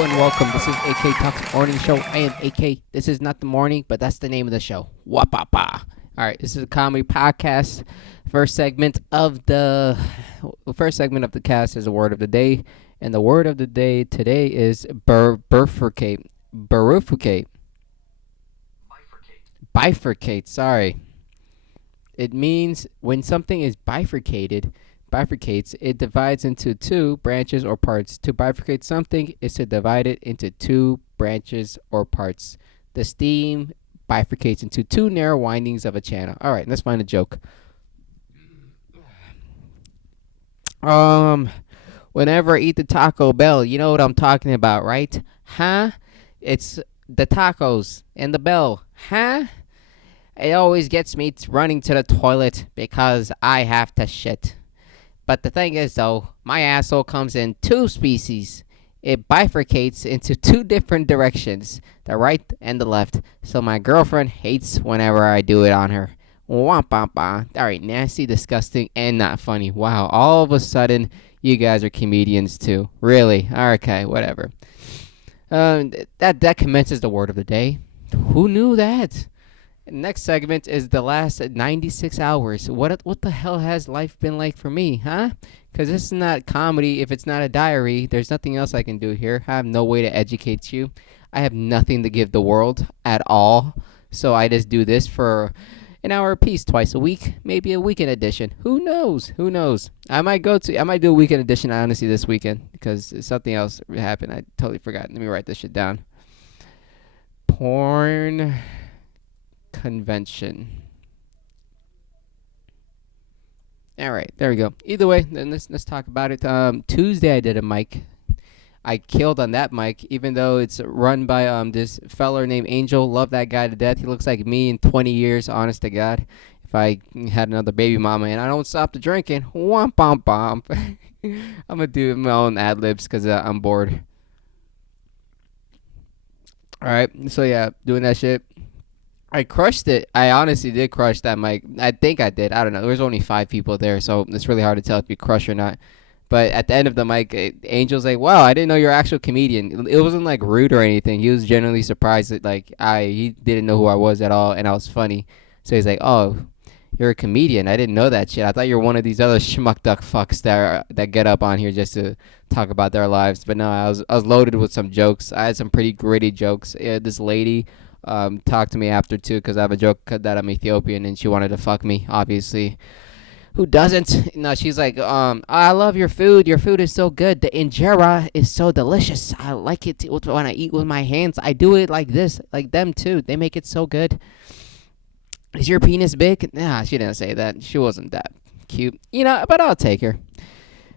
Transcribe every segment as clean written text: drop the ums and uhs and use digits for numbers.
and welcome. This is AK Talks Morning Show. I am AK. This is not the morning, but that's the name of the show. Wapapa. All right, this is a comedy podcast. First segment of the cast is a word of the day, and the word of the day today is bifurcate. Bifurcate. Bifurcate. Sorry. It means when something is bifurcates, it divides into two branches or parts. To bifurcate something is to divide it into two branches or parts. The steam bifurcates into two narrow windings of a channel. All right, let's find a joke. Whenever I eat the Taco Bell, you know what I'm talking about, right? Huh? It's the tacos and the bell. Huh? It always gets me running to the toilet because I have to shit. But the thing is, though, my asshole comes in two species. It bifurcates into two different directions, the right and the left. So my girlfriend hates whenever I do it on her. Alright, nasty, disgusting, and not funny. Wow, all of a sudden, you guys are comedians too. Really? Okay, whatever. That commences the word of the day. Who knew that? Next segment is the last 96 hours. What the hell has life been like for me, huh? Because this is not comedy. If it's not a diary, there's nothing else I can do here. I have no way to educate you. I have nothing to give the world at all. So I just do this for an hour apiece twice a week, maybe a weekend edition. Who knows? I might do a weekend edition, honestly, this weekend because something else happened. I totally forgot. Let me write this shit down. Porn convention. All right, there we go. Either way, then let's talk about it. Tuesday I did a mic. I killed on that mic, even though it's run by this feller named Angel. Love that guy to death. He looks like me in 20 years, honest to God. If I had another baby mama and I don't stop the drinking, womp bomb bomb. I'm gonna do my own ad libs because I'm bored. All right, so yeah, doing that shit. I crushed it. I honestly did crush that mic. I think I did. I don't know. There was only 5 people there, so it's really hard to tell if you crush or not. But at the end of the mic, Angel's like, "Wow, I didn't know you're an actual comedian." It wasn't like rude or anything. He was genuinely surprised that he didn't know who I was at all, and I was funny. So he's like, "Oh, you're a comedian. I didn't know that shit. I thought you were one of these other schmuck duck fucks that get up on here just to talk about their lives." But no, I was loaded with some jokes. I had some pretty gritty jokes. This lady talked to me after too because I have a joke that I'm Ethiopian and she wanted to fuck me, obviously. Who doesn't? No, she's like, I love your food. Your food is so good. The injera is so delicious. I like it when I eat with my hands. I do it like this, like them too. They make it so good. Is your penis big? Nah, she didn't say that. She wasn't that cute. But I'll take her.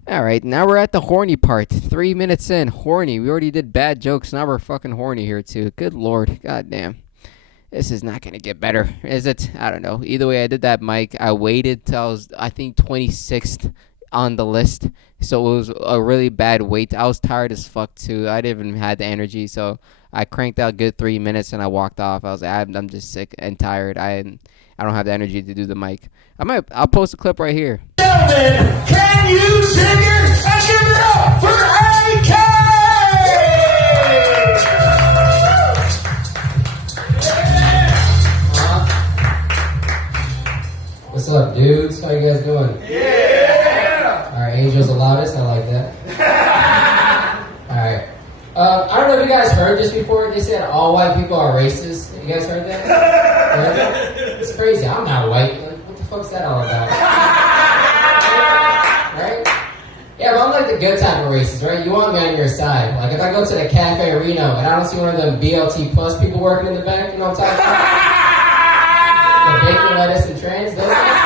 All right, now we're at the horny part. 3 minutes in, horny. We already did bad jokes. Now we're fucking horny here too. Good Lord. God damn. This is not going to get better, is it? I don't know. Either way, I did that mic. I waited till I was, I think, 26th on the list. So it was a really bad wait. I was tired as fuck, too. I didn't even have the energy. So I cranked out a good 3 minutes, and I walked off. I was like, I'm just sick and tired. I don't have the energy to do the mic. I'll post a clip right here. Gentlemen, can you sing it and give it up for AK? What's up, dudes? How you guys doing? Yeah! Alright, Angel's the loudest. I like that. Alright. I don't know if you guys heard this before. They said all white people are racist. You guys heard that? Right? It's crazy. I'm not white. Like, what the fuck's that all about? Right? Yeah, but I'm like the good type of racist, right? You want me on your side. Like, if I go to the Cafe Reno and I don't see one of them BLT Plus people working in the back, you know what I'm talking about? The bacon, lettuce, and trans, those guys?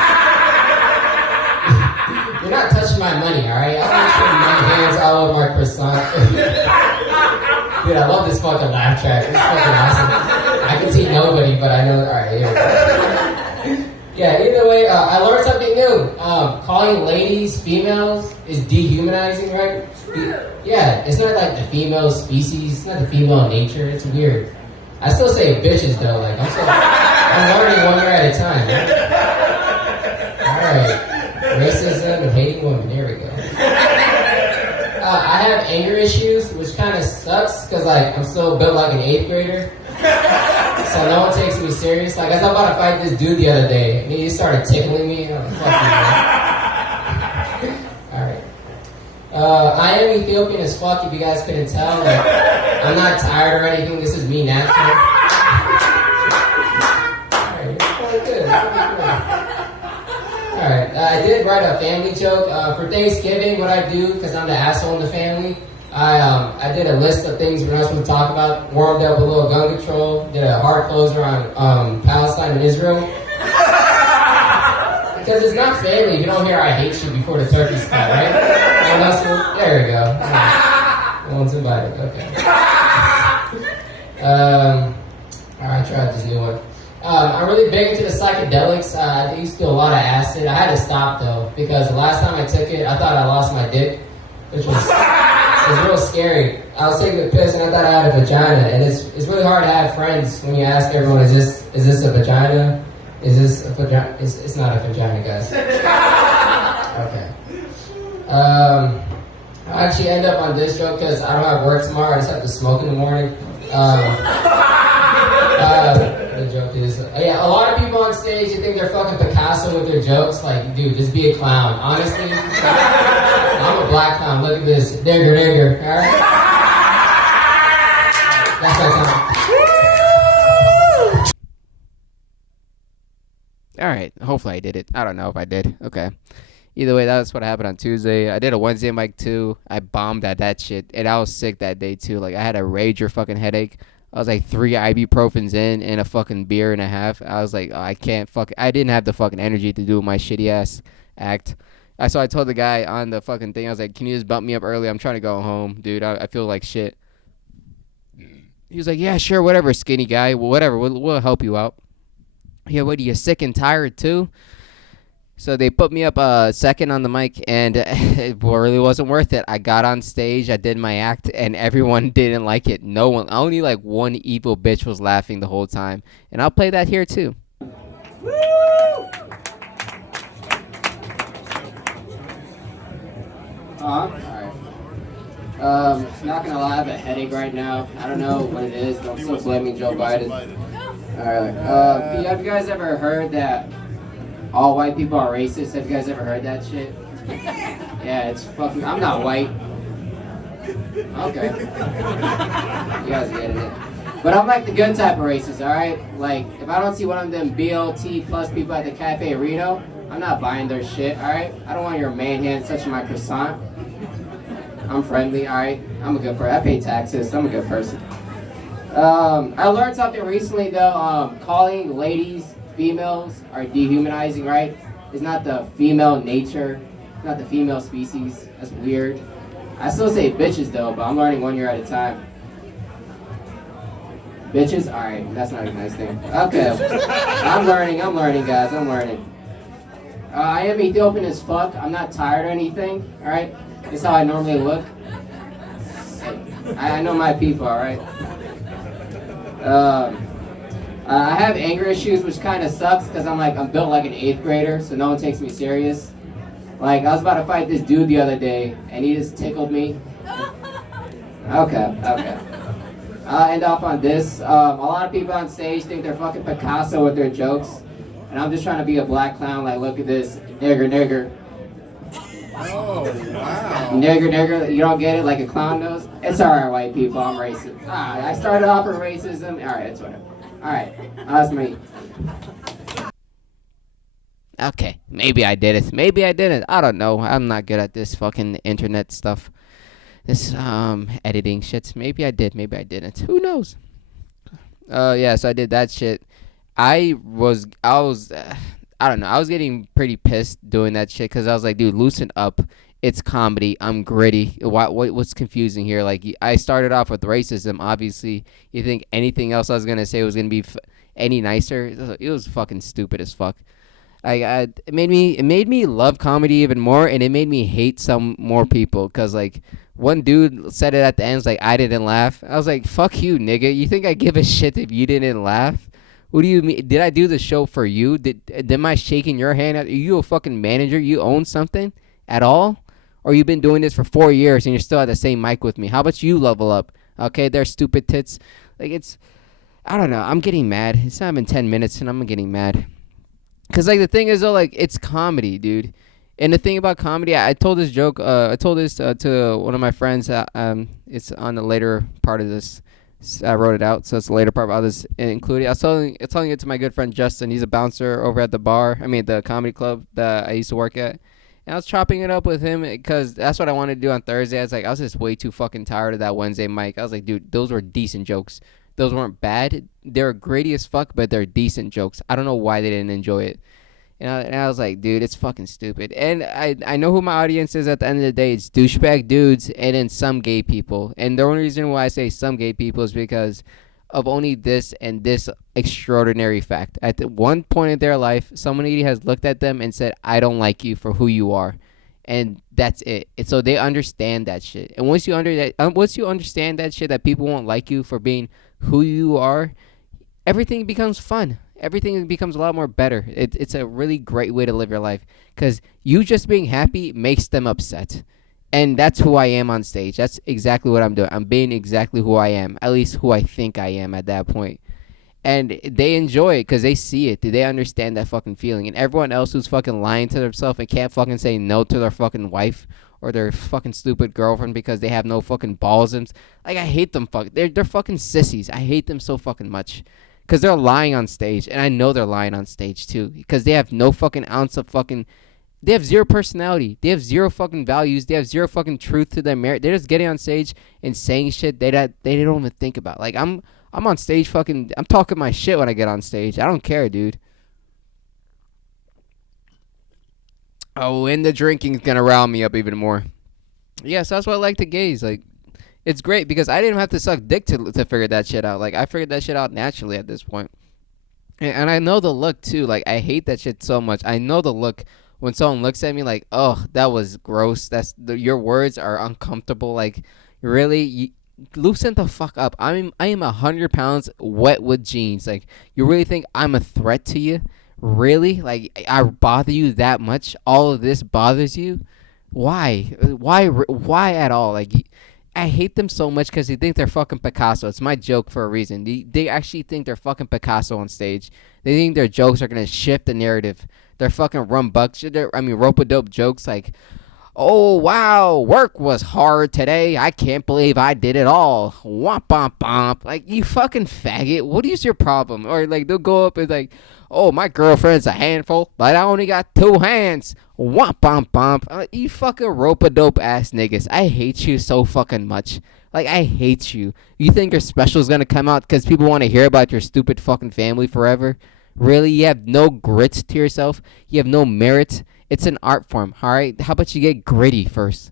You're not touching my money, alright? I'm not putting my hands all over my croissant. Dude, I love this fucking laugh track. It's fucking awesome. I can see nobody, but I know. Alright, here we go. Yeah, either way, I learned something new. Calling ladies females is dehumanizing, right? Yeah, it's not like the female species. It's not the female nature. It's weird. I still say bitches, though. Like, I'm learning one year at a time. Right? Alright. Racism and hating women. Here we go. I have anger issues, which kind of sucks because like I'm still built like an 8th grader. So no one takes me serious. Like I was about to fight this dude the other day, and he started tickling me. I'm like, fuck you, man. All right. I am Ethiopian as fuck. If you guys couldn't tell, like, I'm not tired or anything. This is me naturally. All right, you're really good. All right, I did write a family joke for Thanksgiving. What I do, because I'm the asshole in the family, I did a list of things we're not supposed to talk about. Warmed up a little gun control. Did a hard closer on Palestine and Israel. Because it's not family if you don't hear I hate you before the turkey's cut, right? And there we go. No one's invited. Okay. Alright, try out this new one. I'm really big into the psychedelics. I used to do a lot of acid. I had to stop though because the last time I took it, I thought I lost my dick, which was real scary. I was taking a piss and I thought I had a vagina, and it's really hard to have friends when you ask everyone, is this a vagina? Is this a vagina? It's not a vagina, guys. Okay. I actually end up on this joke because I don't have work tomorrow. I just have to smoke in the morning. The joke is, yeah, a lot of people on stage, you think they're fucking Picasso with their jokes. Like, dude, just be a clown. Honestly, I'm a black clown. Look at this. Digger. All right? That's my time. All right. Hopefully I did it. I don't know if I did. Okay. Either way, that's what happened on Tuesday. I did a Wednesday mic too. I bombed at that shit, and I was sick that day too. Like I had a rager fucking headache. I was like 3 ibuprofens in and a fucking beer and a half. I was like, oh, I can't I didn't have the fucking energy to do my shitty ass act. So I told the guy on the fucking thing, I was like, can you just bump me up early? I'm trying to go home, dude. I feel like shit. He was like, yeah, sure, whatever, skinny guy. Well, whatever, we'll help you out. Yeah, what, are you sick and tired too? So they put me up second on the mic, and it really wasn't worth it. I got on stage, I did my act, and everyone didn't like it. No one, only like one evil bitch was laughing the whole time. And I'll play that here too. Woo! Alright. Not gonna lie, I have a headache right now. I don't know what it is, but I'm still blaming Joe Biden. Alright. Have you guys ever heard that all white people are racist? Have you guys ever heard that shit? Yeah, it's fucking. I'm not white. Okay. You guys get it. But I'm like the good type of racist, alright? Like, if I don't see one of them BLT plus people at the Cafe Reno, I'm not buying their shit, alright? I don't want your man hand touching my croissant. I'm friendly, alright? I'm a good person. I pay taxes. I'm a good person. I learned something recently, though. Calling ladies females are dehumanizing, right? It's not the female nature. It's not the female species. That's weird. I still say bitches, though, but I'm learning 1 year at a time. Bitches? Alright, that's not a nice thing. Okay. I'm learning, guys. I'm learning. I am Ethiopian as fuck. I'm not tired or anything, alright? This is how I normally look. I know my people, alright? I have anger issues, which kind of sucks because I'm built like an 8th grader, so no one takes me serious. Like, I was about to fight this dude the other day, and he just tickled me. Okay. I'll end off on this. A lot of people on stage think they're fucking Picasso with their jokes, and I'm just trying to be a black clown, like, look at this, nigger. Oh, wow. Nigger, you don't get it like a clown does? It's alright, white people, I'm racist. I started off with racism. Alright, it's whatever. Alright, that's me. Okay, maybe I did it. Maybe I didn't. I don't know. I'm not good at this fucking internet stuff. This editing shit. Maybe I did. Maybe I didn't. Who knows? Yeah, so I did that shit. I don't know. I was getting pretty pissed doing that shit because I was like, dude, loosen up. It's comedy. I'm gritty. What's confusing here? Like, I started off with racism. Obviously, you think anything else I was gonna say was gonna be any nicer? It was fucking stupid as fuck. It made me love comedy even more, and it made me hate some more people. Cause like one dude said it at the end, like, I didn't laugh. I was like, fuck you, nigga. You think I give a shit if you didn't laugh? What do you mean? Did I do the show for you? Am I shaking your hand? Are you a fucking manager? You own something at all? or you've been doing this for 4 years and you're still at the same mic with me. How about you level up? Okay, they're stupid tits. Like, it's, I don't know. I'm getting mad. It's not even 10 minutes and I'm getting mad. Because, like, the thing is, though, like, it's comedy, dude. And the thing about comedy, I told this joke, I told this to one of my friends. It's on the later part of this. I wrote it out, so it's the later part about this included. I was telling it to my good friend Justin. He's a bouncer over at the comedy club that I used to work at. And I was chopping it up with him because that's what I wanted to do on Thursday. I was just way too fucking tired of that Wednesday mic. I was like, dude, those were decent jokes. Those weren't bad. They were gritty as fuck, but they're decent jokes. I don't know why they didn't enjoy it. And I was like, dude, it's fucking stupid. And I know who my audience is at the end of the day. It's douchebag dudes and then some gay people. And the only reason why I say some gay people is because of only this and this extraordinary fact. At one point in their life, somebody has looked at them and said, I don't like you for who you are. And that's it. And so they understand that shit. And once you understand that shit, that people won't like you for being who you are, everything becomes fun. Everything becomes a lot more better. It's a really great way to live your life because you just being happy makes them upset. And that's who I am on stage. That's exactly what I'm doing. I'm being exactly who I am, at least who I think I am at that point. And they enjoy it because they see it. They understand that fucking feeling. And everyone else who's fucking lying to themselves and can't fucking say no to their fucking wife or their fucking stupid girlfriend because they have no fucking balls. And like, I hate them. They're fucking sissies. I hate them so fucking much. Because they're lying on stage, and I know they're lying on stage, too. Because they have no fucking ounce of fucking... They have zero personality. They have zero fucking values. They have zero fucking truth to their merit. They're just getting on stage and saying shit they don't even think about. Like, I'm on stage fucking... I'm talking my shit when I get on stage. I don't care, dude. Oh, and the drinking's gonna rile me up even more. Yeah, so that's why I like the gays. Like... It's great because I didn't have to suck dick to figure that shit out. Like, I figured that shit out naturally at this point. And I know the look, too. Like, I hate that shit so much. I know the look when someone looks at me like, oh, that was gross. Your words are uncomfortable. Like, really? Loosen the fuck up. I am 100 pounds wet with jeans. Like, you really think I'm a threat to you? Really? Like, I bother you that much? All of this bothers you? Why? Why at all? Like... I hate them so much because they think they're fucking Picasso. It's my joke for a reason. They actually think they're fucking Picasso on stage. They think their jokes are going to shift the narrative. They're fucking rope-a-dope jokes like, oh, wow, work was hard today. I can't believe I did it all. Womp, bomp, bomp. Like, you fucking faggot. What is your problem? Or, like, they'll go up and, like, oh, my girlfriend's a handful, but I only got 2 hands. Womp, bomp, bomp. You fucking rope-a-dope ass niggas. I hate you so fucking much. Like, I hate you. You think your special's gonna come out because people want to hear about your stupid fucking family forever? Really? You have no grit to yourself? You have no merit? It's an art form, alright? How about you get gritty first?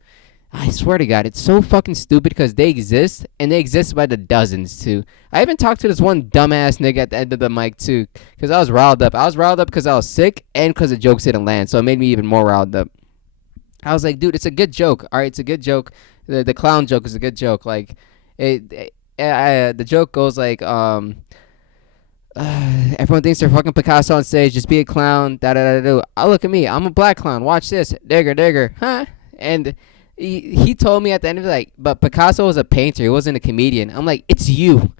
I swear to God, it's so fucking stupid because they exist, and they exist by the dozens, too. I even talked to this one dumbass nigga at the end of the mic, too, because I was riled up. I was riled up because I was sick and because the jokes didn't land, so it made me even more riled up. I was like, dude, it's a good joke, alright? It's a good joke. The clown joke is a good joke. Like, the joke goes like, everyone thinks they're fucking Picasso on stage. Just be a clown. Da-da-da-da. Oh, look at me. I'm a black clown. Watch this. Digger, digger. Huh? And he told me at the end of it, like, but Picasso was a painter. He wasn't a comedian. I'm like, it's you.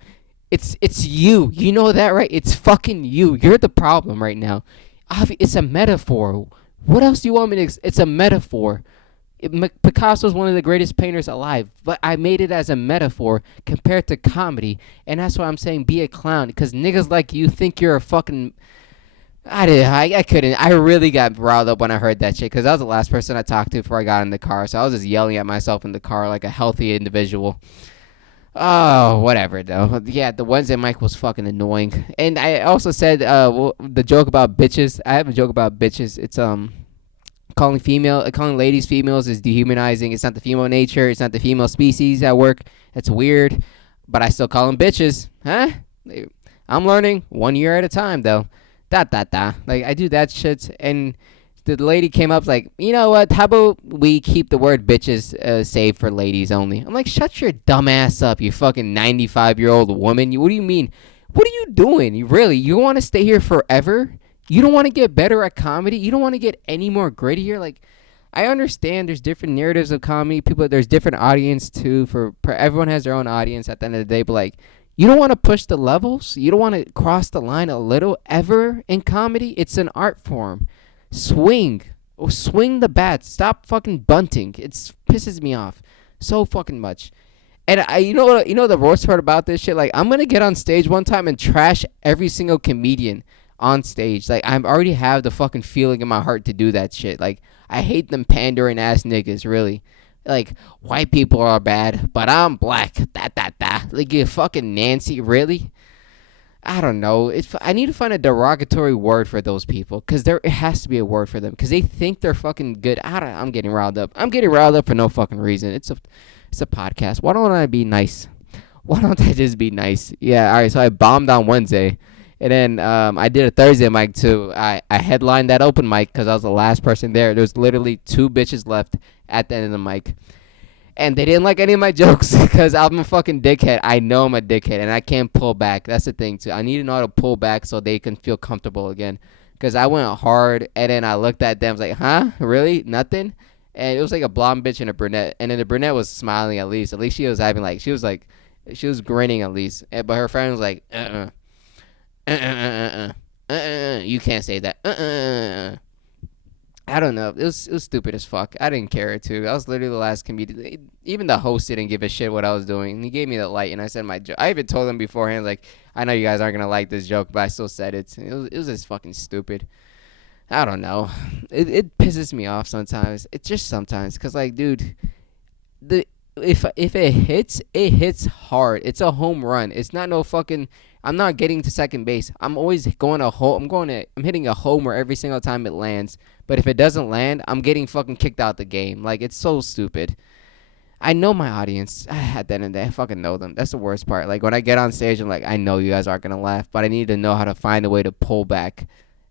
It's you. You know that, right? It's fucking you. You're the problem right now. It's a metaphor. What else do you want me to... It's a metaphor. Picasso's one of the greatest painters alive, but I made it as a metaphor compared to comedy, and that's why I'm saying be a clown, because niggas like you think you're a fucking... I couldn't. I really got riled up when I heard that shit, because that was the last person I talked to before I got in the car, so I was just yelling at myself in the car like a healthy individual. Oh, whatever, though. Yeah, the Wednesday mic was fucking annoying. And I also said the joke about bitches. I have a joke about bitches. It's, calling ladies females is dehumanizing. It's not the female nature. It's not the female species at work. That's weird. But I still call them bitches. Huh? I'm learning 1 year at a time, though. Like, I do that shit, and the lady came up like, you know what? How about we keep the word bitches saved for ladies only? I'm like, shut your dumb ass up, you fucking 95-year-old woman. What do you mean? What are you doing? You want to stay here forever? You don't want to get better at comedy? You don't want to get any more grittier? Like, I understand there's different narratives of comedy. There's different audience too. Everyone has their own audience at the end of the day. But like, you don't want to push the levels. You don't want to cross the line a little ever in comedy. It's an art form. Swing the bat. Stop fucking bunting. It pisses me off so fucking much. And you know the worst part about this shit. Like, I'm gonna get on stage one time and trash every single comedian on stage. Like, I already have the fucking feeling in my heart to do that shit. Like, I hate them pandering ass niggas, really. Like, white people are bad, but I'm black. Like, you fucking Nancy, really? I don't know. I need to find a derogatory word for those people, because it has to be a word for them, because they think they're fucking good. I'm getting riled up. I'm getting riled up for no fucking reason. It's a podcast. Why don't I be nice? Why don't I just be nice? Yeah, all right, so I bombed on Wednesday. And then I did a Thursday mic too. I headlined that open mic because I was the last person there. There was literally 2 bitches left at the end of the mic. And they didn't like any of my jokes because I'm a fucking dickhead. I know I'm a dickhead and I can't pull back. That's the thing too. I need to know how to pull back so they can feel comfortable again. Because I went hard and then I looked at them. I was like, huh? Really? Nothing? And it was like a blonde bitch and a brunette. And then the brunette was smiling at least. At least she was having like, she was grinning at least. But her friend was like, you can't say that. I don't know. It was stupid as fuck. I didn't care too. I was literally the last comedian. Even the host didn't give a shit what I was doing. And he gave me the light, and I said my joke. I even told him beforehand, like, I know you guys aren't gonna like this joke, but I still said it. It was just fucking stupid. I don't know. It pisses me off sometimes. It's just sometimes, cause like, dude, if it hits hard. It's a home run. It's not no fucking. I'm not getting to second base. I'm always going to home. I'm hitting a homer every single time it lands. But if it doesn't land, I'm getting fucking kicked out the game. Like, it's so stupid. I know my audience. At the end of the day, I fucking know them. That's the worst part. Like, when I get on stage, I'm like, I know you guys aren't gonna laugh, but I need to know how to find a way to pull back.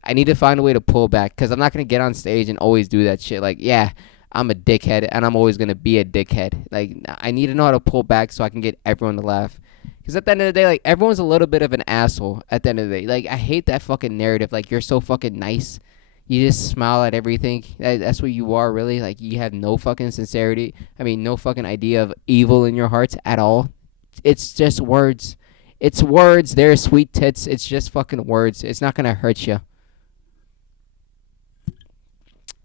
Because I'm not gonna get on stage and always do that shit. Like, yeah, I'm a dickhead, and I'm always gonna be a dickhead. Like, I need to know how to pull back so I can get everyone to laugh. Because at the end of the day, like, everyone's a little bit of an asshole at the end of the day. Like, I hate that fucking narrative. Like, you're so fucking nice. You just smile at everything. That's what you are, really. Like, you have no fucking sincerity. I mean, no fucking idea of evil in your hearts at all. It's just words. It's words. They're sweet tits. It's just fucking words. It's not going to hurt you.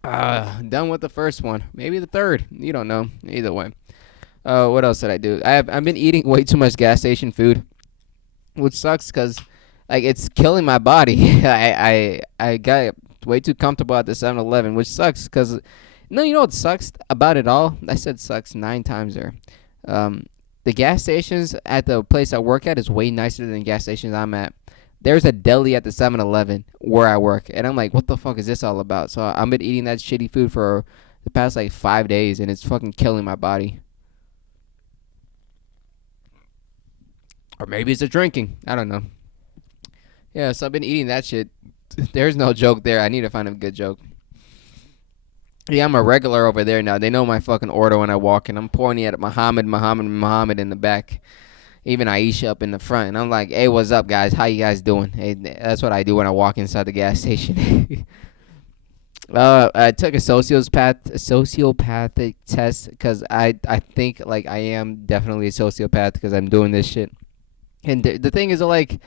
Done with the first one. Maybe the third. You don't know. Either way. What else did I do? I've been eating way too much gas station food, which sucks because, like, it's killing my body. I got way too comfortable at the 7-Eleven, which sucks because, no, you know what sucks about it all? I said sucks 9 times there. The gas stations at the place I work at is way nicer than the gas stations I'm at. There's a deli at the 7-Eleven where I work, and I'm like, what the fuck is this all about? So I've been eating that shitty food for the past, like, 5 days, and it's fucking killing my body. Or maybe it's the drinking. I don't know. Yeah, so I've been eating that shit. There's no joke there. I need to find a good joke. Yeah, I'm a regular over there now. They know my fucking order when I walk in. I'm pointing at Muhammad in the back. Even Aisha up in the front. And I'm like, hey, what's up, guys? How you guys doing? Hey, that's what I do when I walk inside the gas station. I took a sociopathic test because I think, like, I am definitely a sociopath because I'm doing this shit. And the thing is, like,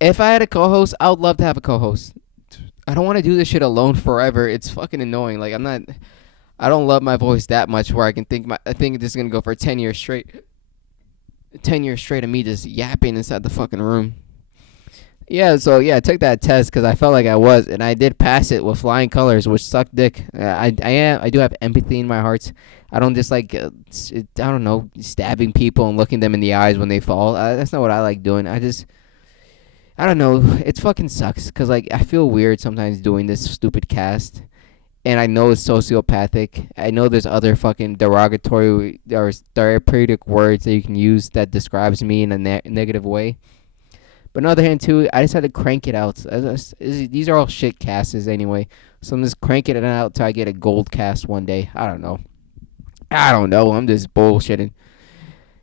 if I had a co-host, I would love to have a co-host. I don't want to do this shit alone forever. It's fucking annoying. Like, I don't love my voice that much where I think this is going to go for 10 years straight. 10 years straight of me just yapping inside the fucking room. Yeah, so, yeah, I took that test because I felt like I was, and I did pass it with flying colors, which sucked dick. I do have empathy in my heart. I don't just like, I don't know, stabbing people and looking them in the eyes when they fall. That's not what I like doing. I don't know. It fucking sucks because, like, I feel weird sometimes doing this stupid cast. And I know it's sociopathic. I know there's other fucking derogatory or therapeutic words that you can use that describes me in a negative way. But on the other hand, too, I just had to crank it out. These are all shit casts anyway. So I'm just cranking it out till I get a gold cast one day. I don't know. I'm just bullshitting.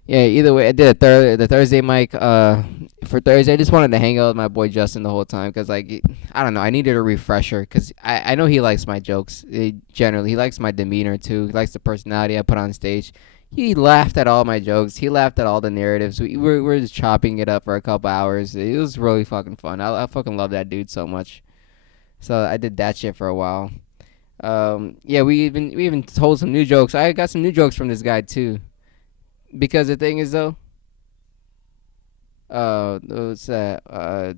Yeah, either way, I did the Thursday mic. For Thursday, I just wanted to hang out with my boy Justin the whole time because, like, I don't know, I needed a refresher because I know he likes my jokes. Generally, he likes my demeanor too. He likes the personality I put on stage. He laughed at all my jokes. He laughed at all the narratives. We're just chopping it up for a couple hours. It was really fucking fun. I fucking love that dude so much. So I did that shit for a while. Yeah, we even told some new jokes. I got some new jokes from this guy too. Because the thing is though, what's that?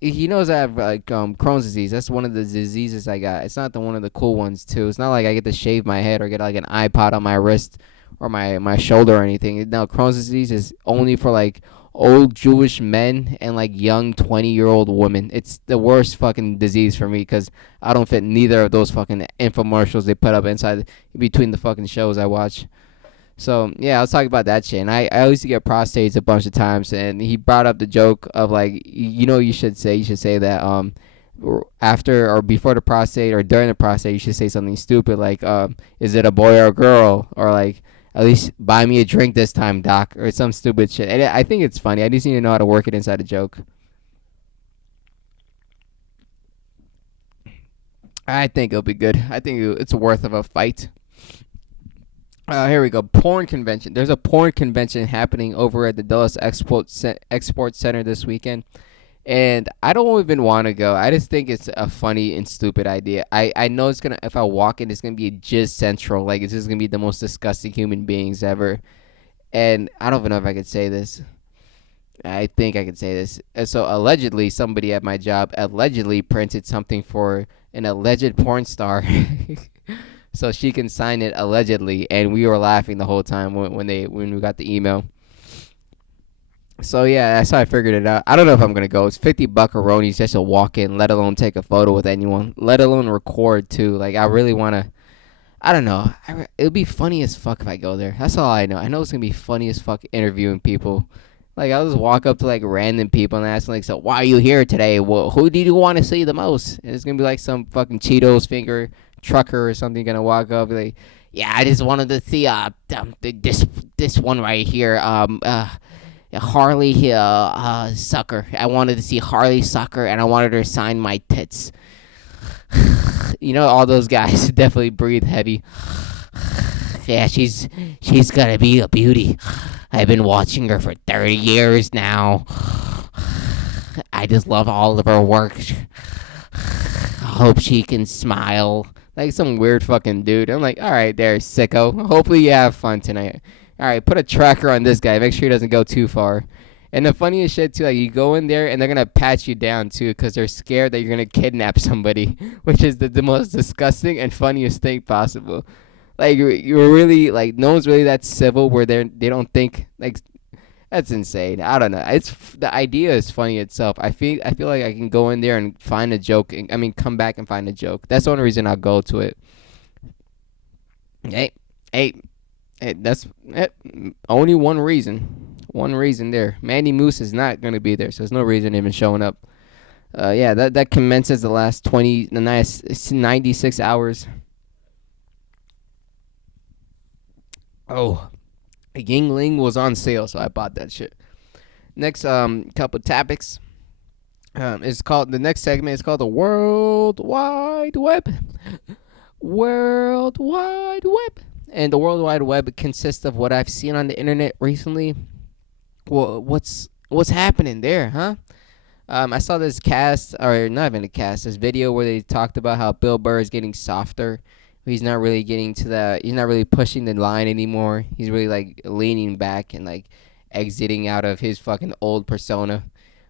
He knows I have like Crohn's disease. That's one of the diseases I got. It's not the one of the cool ones too. It's not like I get to shave my head or get like an iPod on my wrist or my shoulder or anything. No, Crohn's disease is only for like old Jewish men and like young 20-year-old women. It's the worst fucking disease for me because I don't fit neither of those fucking infomercials they put up inside between the fucking shows I watch. So yeah, I was talking about that shit, and I used to get prostates a bunch of times, and he brought up the joke of like, you should say that after or before the prostate or during the prostate, you should say something stupid like is it a boy or a girl, or like at least buy me a drink this time, doc, or some stupid shit. And I think it's funny. I just need to know how to work it inside a joke. I think it'll be good. I think it's worth of a fight. Here we go. Porn convention. There's a porn convention happening over at the Dulles Export Center this weekend, and I don't even want to go. I just think it's a funny and stupid idea. I know it's gonna. If I walk in, it's gonna be just central. Like it's just gonna be the most disgusting human beings ever. And I don't even know if I could say this. I think I can say this. So allegedly, somebody at my job allegedly printed something for an alleged porn star. So she can sign it allegedly, and we were laughing the whole time when we got the email. So yeah, that's how I figured it out. I don't know if I'm gonna go. It's 50 buckaroonies just to walk in, let alone take a photo with anyone, let alone record too. Like I really wanna. I don't know. It'll be funny as fuck if I go there. That's all I know. I know it's gonna be funny as fuck interviewing people. Like I'll just walk up to like random people and ask them like, "So why are you here today? Well, who did you want to see the most?" And it's gonna be like some fucking Cheetos finger trucker or something gonna walk up like, "Yeah, I just wanted to see this one right here. Harley sucker. I wanted to see Harley sucker, and I wanted her to sign my tits." You know, all those guys definitely breathe heavy. Yeah, she's gonna be a beauty. I've been watching her for 30 years now. I just love all of her work. I hope she can smile. Like some weird fucking dude. I'm like, all right, there, sicko. Hopefully you have fun tonight. All right, put a tracker on this guy. Make sure he doesn't go too far. And the funniest shit too, like you go in there and they're gonna pat you down too, because they're scared that you're gonna kidnap somebody, which is the most disgusting and funniest thing possible. Like you're really like no one's really that civil where they don't think like that's insane. I don't know. It's the idea is funny itself. I feel like I can go in there and find a joke. I mean, come back and find a joke. That's the only reason I'll go to it. Hey, hey, that's it. Only one reason. One reason there. Mandy Moose is not going to be there, so there's no reason even showing up. Yeah, that commences the last 96 hours. Oh, Yingling was on sale, so I bought that shit. Next, couple topics. It's called the next segment is called the World Wide Web. World Wide Web, and the World Wide Web consists of what I've seen on the internet recently. Well, what's happening there, huh? I saw this cast, or not even a cast, this video where they talked about how Bill Burr is getting softer. He's not really getting to that. He's not really pushing the line anymore. He's really like leaning back and like exiting out of his fucking old persona,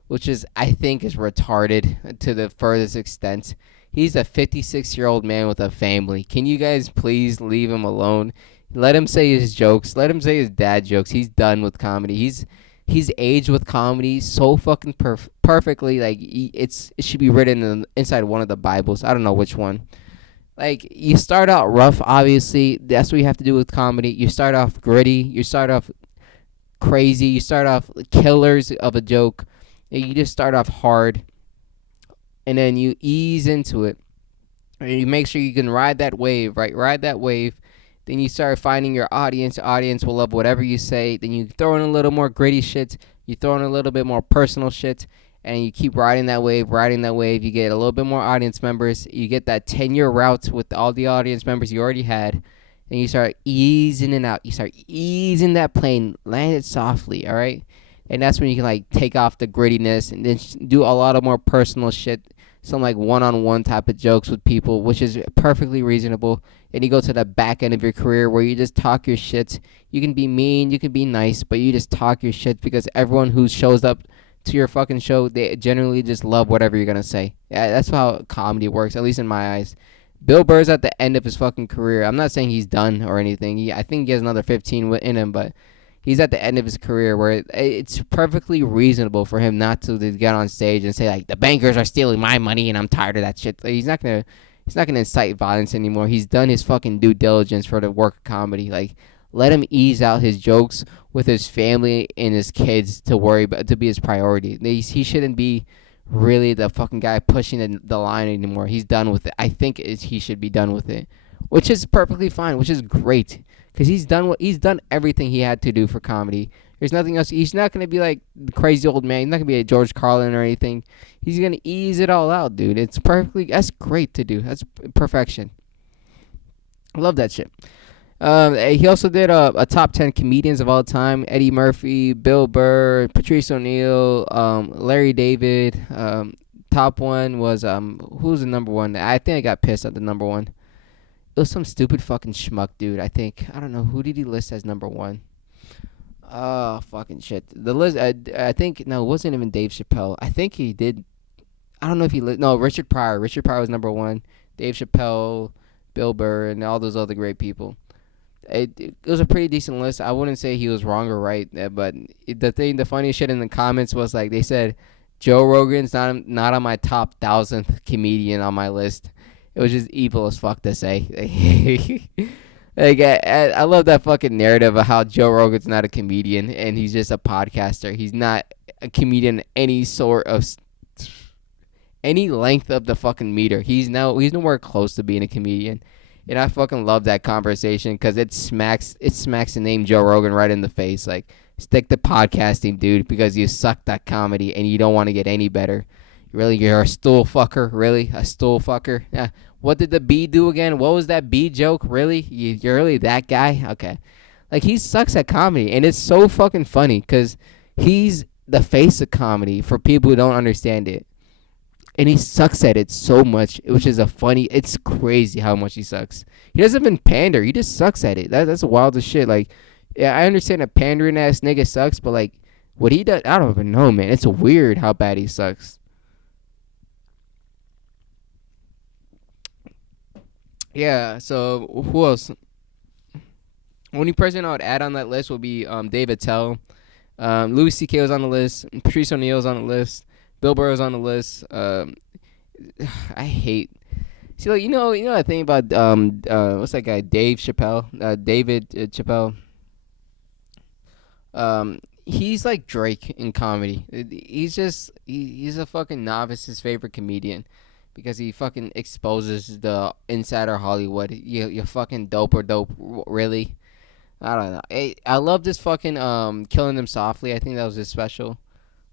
which is I think is retarded to the furthest extent. He's a 56-year-old man with a family. Can you guys please leave him alone? Let him say his jokes. Let him say his dad jokes. He's done with comedy. He's aged with comedy so fucking perfectly. Like it should be written inside one of the Bibles. I don't know which one. Like, you start out rough, obviously. That's what you have to do with comedy. You start off gritty. You start off crazy. You start off killers of a joke. You just start off hard. And then you ease into it. And you make sure you can ride that wave, right? Ride that wave. Then you start finding your audience. Your audience will love whatever you say. Then you throw in a little more gritty shit. You throw in a little bit more personal shit. And you keep riding that wave, riding that wave. You get a little bit more audience members. You get that 10-year route with all the audience members you already had. And you start easing it out. You start easing that plane, land it softly, all right? And that's when you can, like, take off the grittiness and then do a lot of more personal shit. Some, like, one-on-one type of jokes with people, which is perfectly reasonable. And you go to the back end of your career where you just talk your shit. You can be mean, you can be nice, but you just talk your shit because everyone who shows up to your fucking show, they generally just love whatever you're going to say. Yeah, that's how comedy works, at least in my eyes. Bill Burr's at the end of his fucking career. I'm not saying he's done or anything. I think he has another 15 in him, but he's at the end of his career where it's perfectly reasonable for him not to get on stage and say, like, the bankers are stealing my money and I'm tired of that shit. Like, he's not gonna incite violence anymore. He's done his fucking due diligence for the work of comedy. Like, let him ease out his jokes with his family and his kids to be his priority. He shouldn't be really the fucking guy pushing the line anymore. He's done with it. I think he should be done with it, which is perfectly fine, which is great because he's done everything he had to do for comedy. There's nothing else. He's not gonna be like the crazy old man. He's not gonna be a George Carlin or anything. He's gonna ease it all out, dude. That's great to do. That's perfection. I love that shit. He also did a top 10 comedians of all time: Eddie Murphy, Bill Burr, Patrice O'Neal, Larry David. Top one was who's the number one? I think I got pissed at the number one. It was some stupid fucking schmuck dude. I don't know who did he list as number one. Oh fucking shit. The list. I think no, it wasn't even Dave Chappelle. I think he did. I don't know if he no Richard Pryor. Richard Pryor was number one. Dave Chappelle, Bill Burr, and all those other great people. It was a pretty decent list. I wouldn't say he was wrong or right, but the funny shit in the comments was like they said Joe Rogan's not on my top 1,000th comedian on my list. It was just evil as fuck to say. Like I love that fucking narrative of how Joe Rogan's not a comedian and he's just a podcaster. He's not a comedian any sort of any length of the fucking meter. He's nowhere close to being a comedian. And I fucking love that conversation because it smacks the name Joe Rogan right in the face. Like, stick to podcasting, dude, because you sucked at comedy and you don't want to get any better. Really, you're a stool fucker? Really? A stool fucker? Yeah. What did the bee do again? What was that bee joke? Really? You're really that guy? Okay. Like, he sucks at comedy, and it's so fucking funny because he's the face of comedy for people who don't understand it. And he sucks at it so much, which is it's crazy how much he sucks. He doesn't even pander. He just sucks at it. That's the wildest shit. Like, yeah, I understand a pandering ass nigga sucks, but like, what he does, I don't even know, man. It's weird how bad he sucks. Yeah, so who else? Only person I would add on that list would be Dave Attell. Louis C.K. was on the list. Patrice O'Neal was on the list. Bill Burr was on the list. I hate. See, like, you know that thing about what's that guy? Dave Chappelle. David Chappelle. He's like Drake in comedy. He's a fucking novice's favorite comedian because he fucking exposes the insider Hollywood. You fucking dope, really. I don't know. I love this fucking Killing Them Softly. I think that was his special.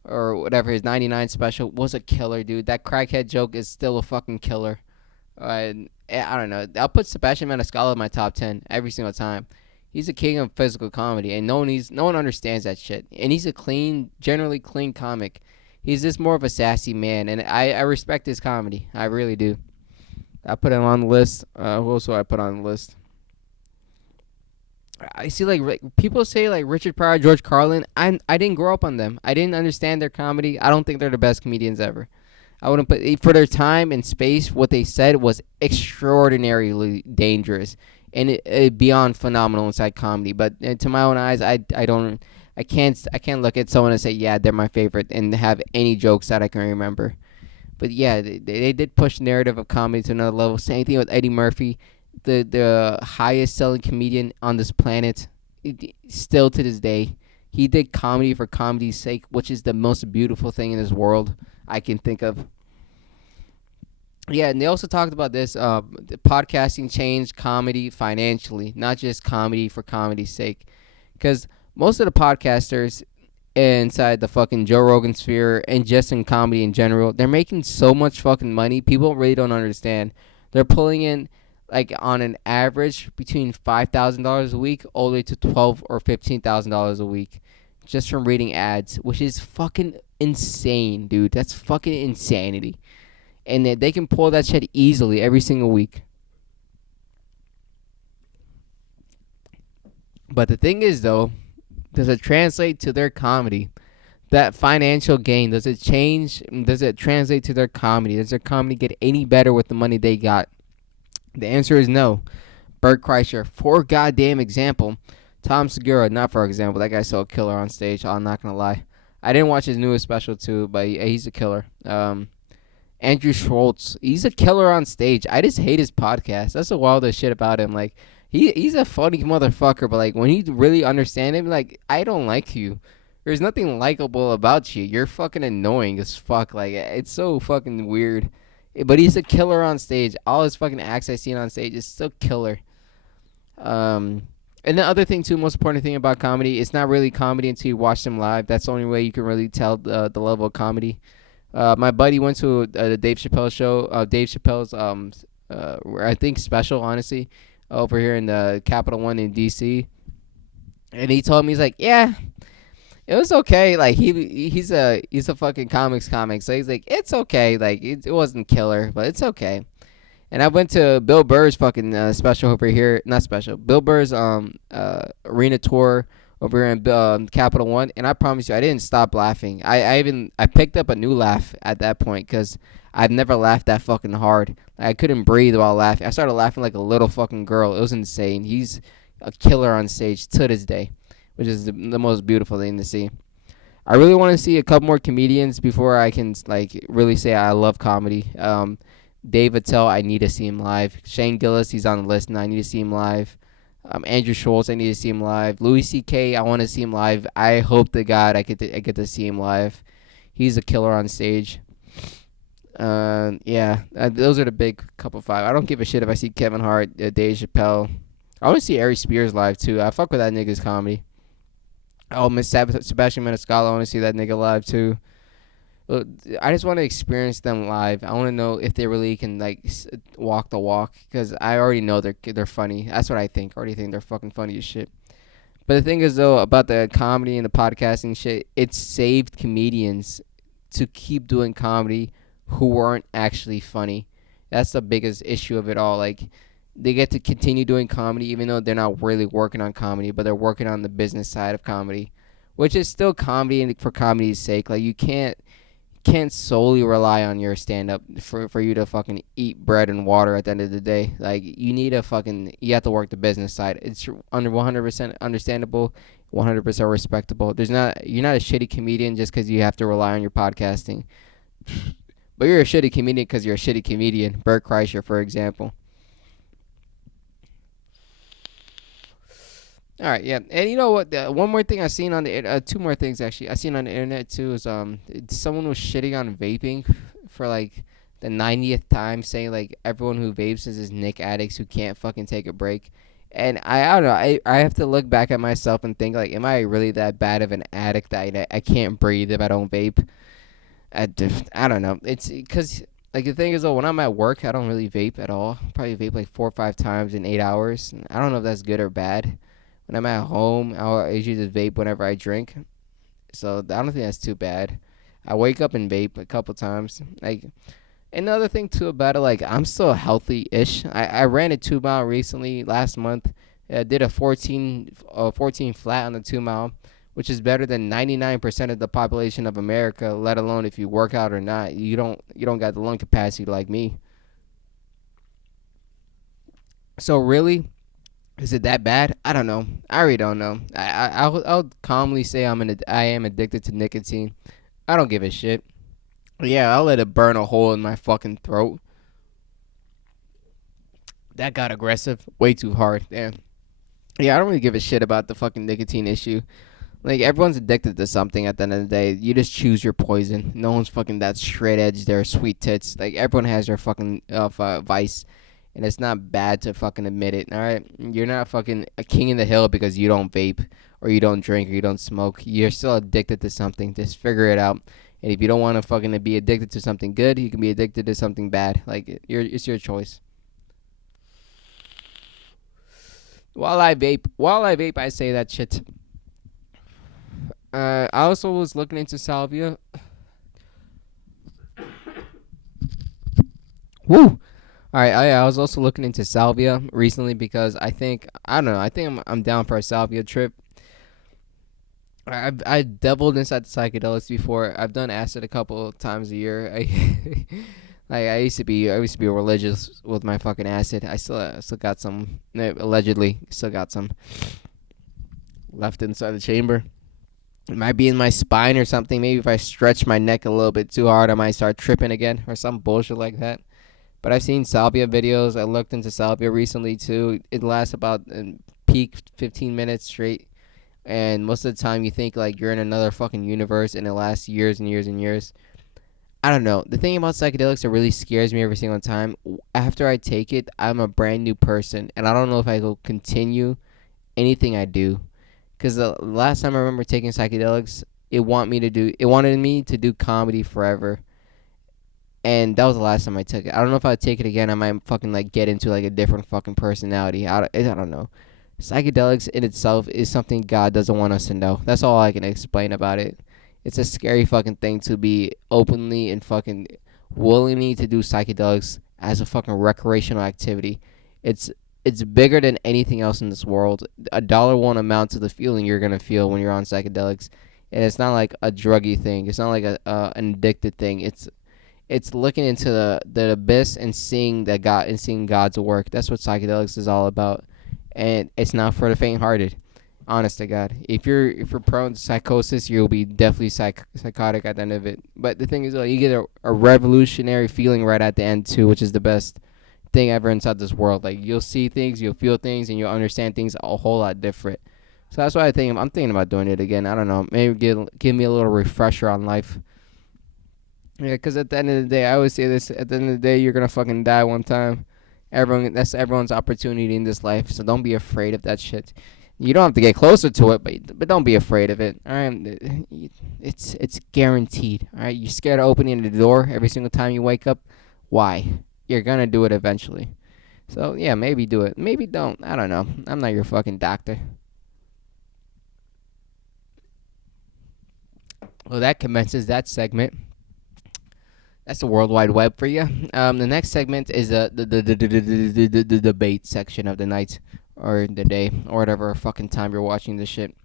Or whatever, his 99 special was a killer, dude. That crackhead joke is still a fucking killer. I don't know. I'll put Sebastian Maniscalco in my top 10 every single time. He's a king of physical comedy, and no one understands that shit. And he's a generally clean comic. He's just more of a sassy man, and I respect his comedy. I really do. I put him on the list. Who else do I put on the list? I see, like, people say, like, Richard Pryor, George Carlin. I didn't grow up on them. I didn't understand their comedy. I don't think they're the best comedians ever. I wouldn't put, for their time and space, what they said was extraordinarily dangerous and it beyond phenomenal inside comedy. But to my own eyes, I can't look at someone and say, yeah, they're my favorite and have any jokes that I can remember. But yeah, they did push the narrative of comedy to another level. Same thing with Eddie Murphy. The highest selling comedian on this planet, still to this day. He did comedy for comedy's sake, which is the most beautiful thing in this world I can think of. Yeah, and they also talked about this. The podcasting changed comedy financially, not just comedy for comedy's sake. Because most of the podcasters inside the fucking Joe Rogan sphere and just in comedy in general, they're making so much fucking money. People really don't understand. They're pulling in like on an average between $5,000 a week all the way to $12,000 or $15,000 a week just from reading ads, which is fucking insane, dude. That's fucking insanity. And they can pull that shit easily every single week. But the thing is, though, does it translate to their comedy? That financial gain, does it change? Does it translate to their comedy? Does their comedy get any better with the money they got? The answer is no. Bert Kreischer, for goddamn example. Tom Segura, not for example. That guy's so killer on stage. I'm not gonna lie. I didn't watch his newest special too, but he's a killer. Andrew Schultz, he's a killer on stage. I just hate his podcast. That's the wildest shit about him. Like he's a funny motherfucker, but like when you really understand him, like I don't like you. There's nothing likable about you. You're fucking annoying as fuck. Like it's so fucking weird. But he's a killer on stage. All his fucking acts I seen on stage is so killer. And the other thing too, most important thing about comedy, it's not really comedy until you watch them live. That's the only way you can really tell the level of comedy. My buddy went to the Dave Chappelle show. Dave Chappelle's I think special, honestly, over here in the Capital One in DC. And he told me, he's like, yeah, it was okay. Like he's a fucking comics. So he's like, it's okay. Like it wasn't killer, but it's okay. And I went to Bill Burr's fucking special over here. Not special. Bill Burr's arena tour over here in Capital One, and I promise you, I didn't stop laughing. I picked up a new laugh at that point because I've never laughed that fucking hard. Like, I couldn't breathe while laughing. I started laughing like a little fucking girl. It was insane. He's a killer on stage to this day, which is the most beautiful thing to see. I really want to see a couple more comedians before I can like really say I love comedy. Dave Attell, I need to see him live. Shane Gillis, he's on the list now. I need to see him live. Andrew Schultz, I need to see him live. Louis C.K., I want to see him live. I hope to God I get to see him live. He's a killer on stage. Those are the big couple five. I don't give a shit if I see Kevin Hart, Dave Chappelle. I want to see Ari Spears live too. I fuck with that nigga's comedy. Oh, Sebastian Maniscalco, I want to see that nigga live too. I just want to experience them live. I want to know if they really can like walk the walk, because I already know they're funny. That's what I think. I already think they're fucking funny as shit. But the thing is though about the comedy and the podcasting shit, it saved comedians to keep doing comedy who weren't actually funny. That's the biggest issue of it all. Like they get to continue doing comedy even though they're not really working on comedy, but they're working on the business side of comedy, which is still comedy for comedy's sake. Like you can't solely rely on your stand-up for you to fucking eat bread and water at the end of the day. Like, you have to work the business side. It's under 100% understandable, 100% respectable. You're not a shitty comedian just because you have to rely on your podcasting. But you're a shitty comedian because you're a shitty comedian. Bert Kreischer, for example. All right, yeah, and you know what? One more thing I seen on the two more things actually I seen on the internet too is someone was shitting on vaping for like the 90th time, saying like everyone who vapes is Nick addicts who can't fucking take a break. And I don't know. I have to look back at myself and think like, am I really that bad of an addict that I can't breathe if I don't vape? I don't know. It's because like the thing is though, when I'm at work, I don't really vape at all. Probably vape like 4 or 5 times in 8 hours. I don't know if that's good or bad. When I'm at home, I usually just vape whenever I drink. So I don't think that's too bad. I wake up and vape a couple times. Like another thing too about it, like I'm still healthy-ish. I ran a 2 mile recently last month. I did a 14 flat on the 2 mile, which is better than 99% of the population of America. Let alone if you work out or not, you don't got the lung capacity like me. So really. Is it that bad? I don't know. I really don't know. I'll calmly say I am addicted to nicotine. I don't give a shit. Yeah, I'll let it burn a hole in my fucking throat. That got aggressive. Way too hard. Damn. Yeah, I don't really give a shit about the fucking nicotine issue. Like everyone's addicted to something at the end of the day. You just choose your poison. No one's fucking that straight edge. They're sweet tits. Like everyone has their fucking vice, and it's not bad to fucking admit it. All right, you're not fucking a king in the hill because you don't vape or you don't drink or you don't smoke. You're still addicted to something. Just figure it out. And if you don't want to fucking be addicted to something good, you can be addicted to something bad. Like it's your choice. While I vape, I say that shit. I also was looking into salvia. Woo! All right, I was also looking into salvia recently because I don't know. I think I'm down for a salvia trip. I dabbled inside the psychedelics before. I've done acid a couple of times a year. I used to be religious with my fucking acid. I still got some. Allegedly, still got some left inside the chamber. It might be in my spine or something. Maybe if I stretch my neck a little bit too hard, I might start tripping again or some bullshit like that. But I've seen salvia videos. I looked into salvia recently too. It lasts about peak 15 minutes straight. And most of the time you think like you're in another fucking universe and it lasts years and years and years. I don't know. The thing about psychedelics that really scares me every single time, after I take it, I'm a brand new person. And I don't know if I will continue anything I do. Because the last time I remember taking psychedelics, it wanted me to do comedy forever. And that was the last time I took it. I don't know if I would take it again. I might fucking like get into like a different fucking personality. I don't know. Psychedelics in itself is something God doesn't want us to know. That's all I can explain about it. It's a scary fucking thing to be openly and fucking willingly to do psychedelics as a fucking recreational activity. It's it's bigger than anything else in this world. A dollar won't amount to the feeling you're gonna feel when you're on psychedelics, and it's not like a druggy thing. It's not like an addicted thing. It's looking into the abyss and seeing that God and seeing God's work. That's what psychedelics is all about, and it's not for the faint-hearted. Honest to God, if you're prone to psychosis, you'll be definitely psychotic at the end of it. But the thing is, you get a revolutionary feeling right at the end too, which is the best thing ever inside this world. Like you'll see things, you'll feel things, and you'll understand things a whole lot different. So that's why I'm thinking about doing it again. I don't know, maybe give me a little refresher on life. Yeah, because at the end of the day, I always say this: at the end of the day, you're gonna fucking die one time. That's everyone's opportunity in this life. So don't be afraid of that shit. You don't have to get closer to it, but don't be afraid of it. All right, it's guaranteed. All right, you're scared of opening the door every single time you wake up. Why? You're gonna do it eventually. So yeah, maybe do it. Maybe don't. I don't know. I'm not your fucking doctor. Well, that commences that segment. That's the World Wide Web for you. The next segment is the debate section of the night or the day or whatever fucking time you're watching this shit.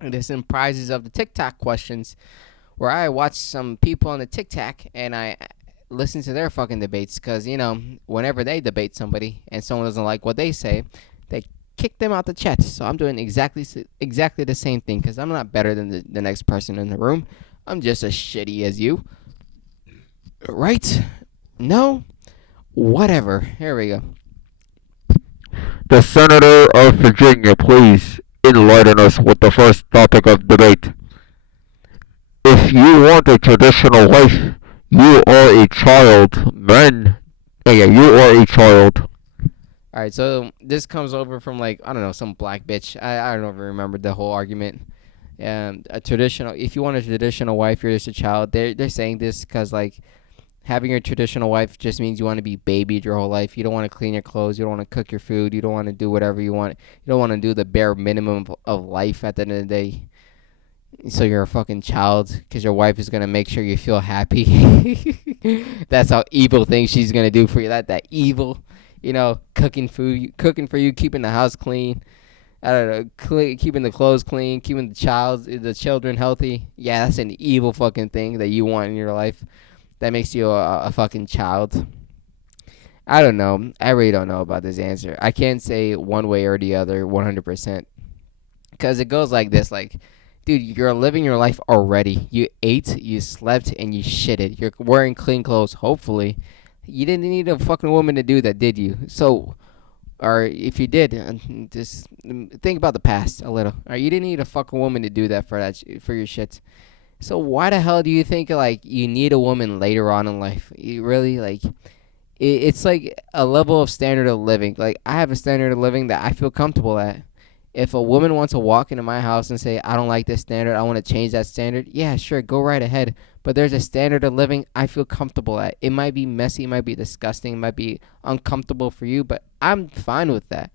And this comprises of the TikTok questions, where I watch some people on the TikTok and I listen to their fucking debates, because whenever they debate somebody and someone doesn't like what they say, they kick them out the chat. So I'm doing exactly the same thing, because I'm not better than the next person in the room. I'm just as shitty as you. Right? No? Whatever. Here we go. The Senator of Virginia, please enlighten us with the first topic of debate. If you want a traditional wife, you are a child. Men, yeah, you are a child. Alright, so this comes over from, like, I don't know, some black bitch. I don't even remember the whole argument. If you want a traditional wife, you're just a child. They're saying this because, like, having a traditional wife just means you want to be babied your whole life. You don't want to clean your clothes. You don't want to cook your food. You don't want to do whatever you want. You don't want to do the bare minimum of life at the end of the day. So you're a fucking child because your wife is going to make sure you feel happy. That's how evil things she's going to do for you. That evil, cooking for you, keeping the house clean. I don't know, keeping the clothes clean, keeping the children healthy. Yeah, that's an evil fucking thing that you want in your life. That makes you a fucking child. I don't know. I really don't know about this answer. I can't say one way or the other 100%. Because it goes like this, like, dude, you're living your life already. You ate, you slept, and you shitted. You're wearing clean clothes, hopefully. You didn't need a fucking woman to do that, did you? So Or if you did, just think about the past a little. Or you didn't need a fucking woman to do that for for your shit. So why the hell do you think like you need a woman later on in life? You really like it's like a level of standard of living. Like I have a standard of living that I feel comfortable at. If a woman wants to walk into my house and say I don't like this standard, I want to change that standard, yeah, sure, go right ahead. But there's a standard of living I feel comfortable at. It might be messy, it might be disgusting, it might be uncomfortable for you, but I'm fine with that.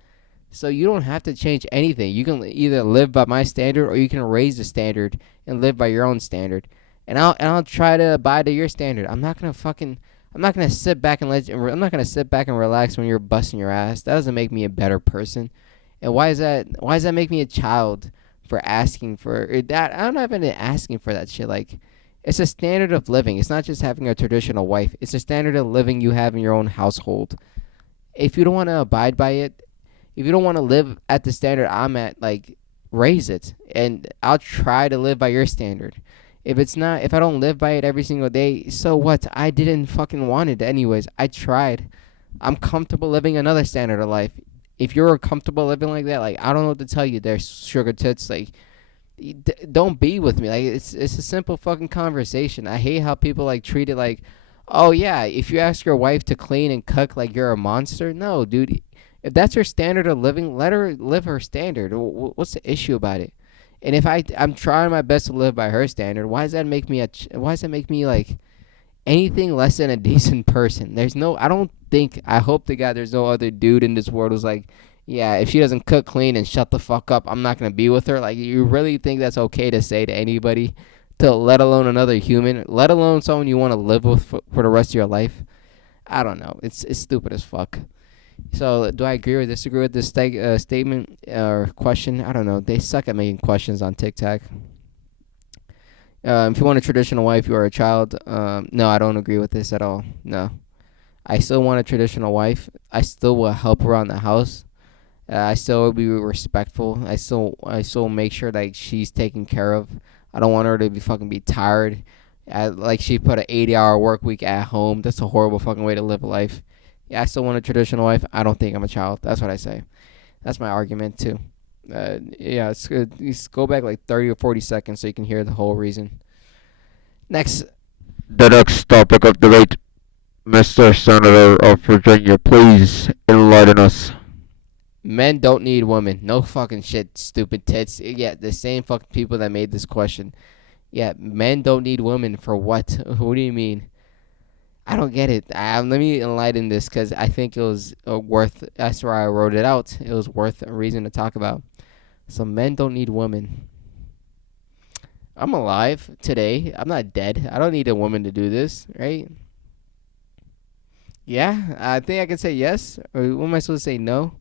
So you don't have to change anything. You can either live by my standard or you can raise the standard and live by your own standard. And I'll try to abide to your standard. I'm not gonna sit back and I'm not gonna sit back and relax when you're busting your ass. That doesn't make me a better person. And why is that? Why does that make me a child for asking for that? I'm not even asking for that shit. Like, it's a standard of living. It's not just having a traditional wife. It's a standard of living you have in your own household. If you don't want to abide by it, if you don't want to live at the standard I'm at, like, raise it, and I'll try to live by your standard. If I don't live by it every single day, so what? I didn't fucking want it anyways. I tried. I'm comfortable living another standard of life. If you're comfortable living like that, like, I don't know what to tell you. There's sugar tits. Like, don't be with me. Like, it's a simple fucking conversation. I hate how people like treat it like, oh yeah, if you ask your wife to clean and cook, like you're a monster. No, dude. If that's her standard of living, let her live her standard. What's the issue about it? And if I'm trying my best to live by her standard, why does that make me why does that make me like anything less than a decent person? I hope to God there's no other dude in this world who's like, yeah, if she doesn't cook clean and shut the fuck up, I'm not gonna be with her. Like, you really think that's okay to say to anybody, to let alone another human, let alone someone you want to live with for the rest of your life? I don't know. It's stupid as fuck. So, do I agree or disagree with this statement or question? I don't know. They suck at making questions on TikTok. If you want a traditional wife, you are a child. No, I don't agree with this at all. No. I still want a traditional wife. I still will help around the house. I still will be respectful. I still make sure that she's taken care of. I don't want her to be tired. Like she put an 80-hour work week at home. That's a horrible fucking way to live a life. Yeah, I still want a traditional wife. I don't think I'm a child. That's what I say. That's my argument too. Yeah, it's good. Just go back like 30 or 40 seconds so you can hear the whole reason. Next. The next topic of debate, Mr. Senator of Virginia, please enlighten us. Men don't need women. No fucking shit, stupid tits. Yeah, the same fucking people that made this question. Yeah, men don't need women for what? What do you mean? I don't get it. Let me enlighten this because I think it was worth. That's why I wrote it out. It was worth a reason to talk about. So men don't need women. I'm alive today. I'm not dead. I don't need a woman to do this, right? Yeah, I think I can say yes. Or what am I supposed to say? No.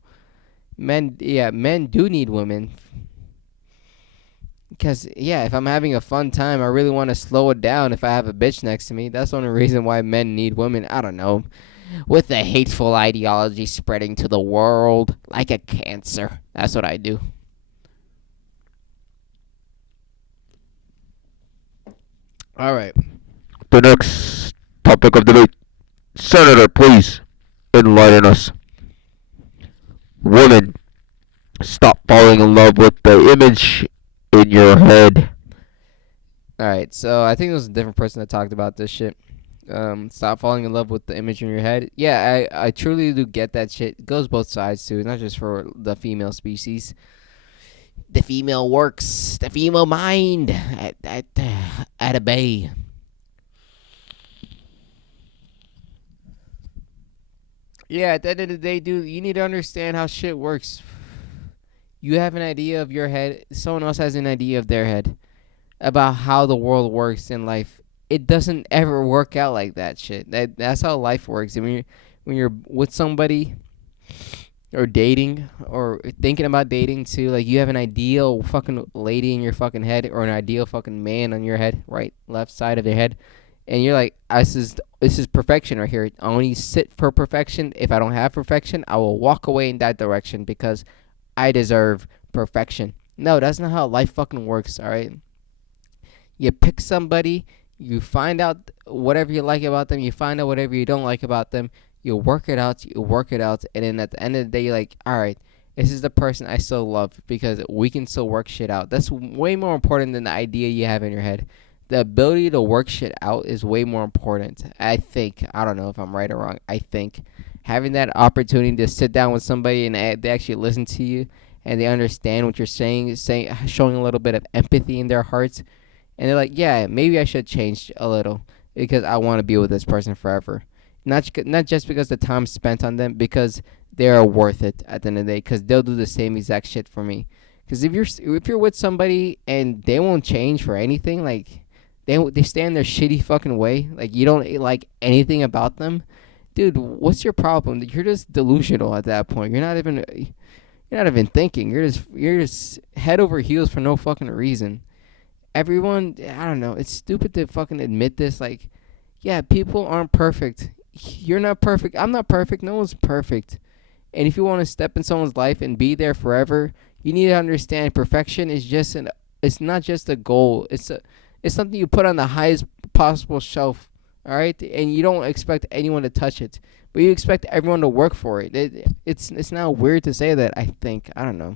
Men do need women. Because, yeah, if I'm having a fun time, I really want to slow it down if I have a bitch next to me. That's the only reason why men need women. I don't know. With the hateful ideology spreading to the world like a cancer. That's what I do. All right. The next topic of debate, Senator, please enlighten us. Women, stop falling in love with the image in your head. All right. So I think it was a different person that talked about this shit. Stop falling in love with the image in your head. Yeah, I truly do get that shit. It goes both sides too, not just for the female species. The female works, the female mind at a bay. Yeah, at the end of the day, dude, you need to understand how shit works. You have an idea of your head, someone else has an idea of their head about how the world works in life. It doesn't ever work out like that shit. That's how life works. And when you're with somebody or dating or thinking about dating too, like you have an ideal fucking lady in your fucking head or an ideal fucking man on your head, right, left side of your head, and you're like, this is perfection right here. I only sit for perfection. If I don't have perfection, I will walk away in that direction because I deserve perfection. No, that's not how life fucking works. All right, you pick somebody. You find out whatever you like about them. You find out whatever you don't like about them. You'll work it out. You work it out, and then at the end of the day, you're like, all right, this is the person I still love because we can still work shit out. That's way more important than the idea you have in your head. The ability to work shit out is way more important. I think. I don't know if I'm right or wrong. I think having that opportunity to sit down with somebody and they actually listen to you and they understand what you're saying, showing a little bit of empathy in their hearts, and they're like, yeah, maybe I should change a little because I want to be with this person forever. Not just because the time spent on them, because they are worth it at the end of the day. Because they'll do the same exact shit for me. Because if you're with somebody and they won't change for anything, like they stay in their shitty fucking way, like you don't like anything about them, dude, what's your problem? You're just delusional at that point. You're not even thinking. You're just head over heels for no fucking reason. Everyone, I don't know. It's stupid to fucking admit this. Like, yeah, people aren't perfect. You're not perfect. I'm not perfect. No one's perfect. And if you want to step in someone's life and be there forever, you need to understand perfection is just an. It's not just a goal. It's something you put on the highest possible shelf. All right, and you don't expect anyone to touch it, but you expect everyone to work for it. It's now weird to say that. I think I don't know.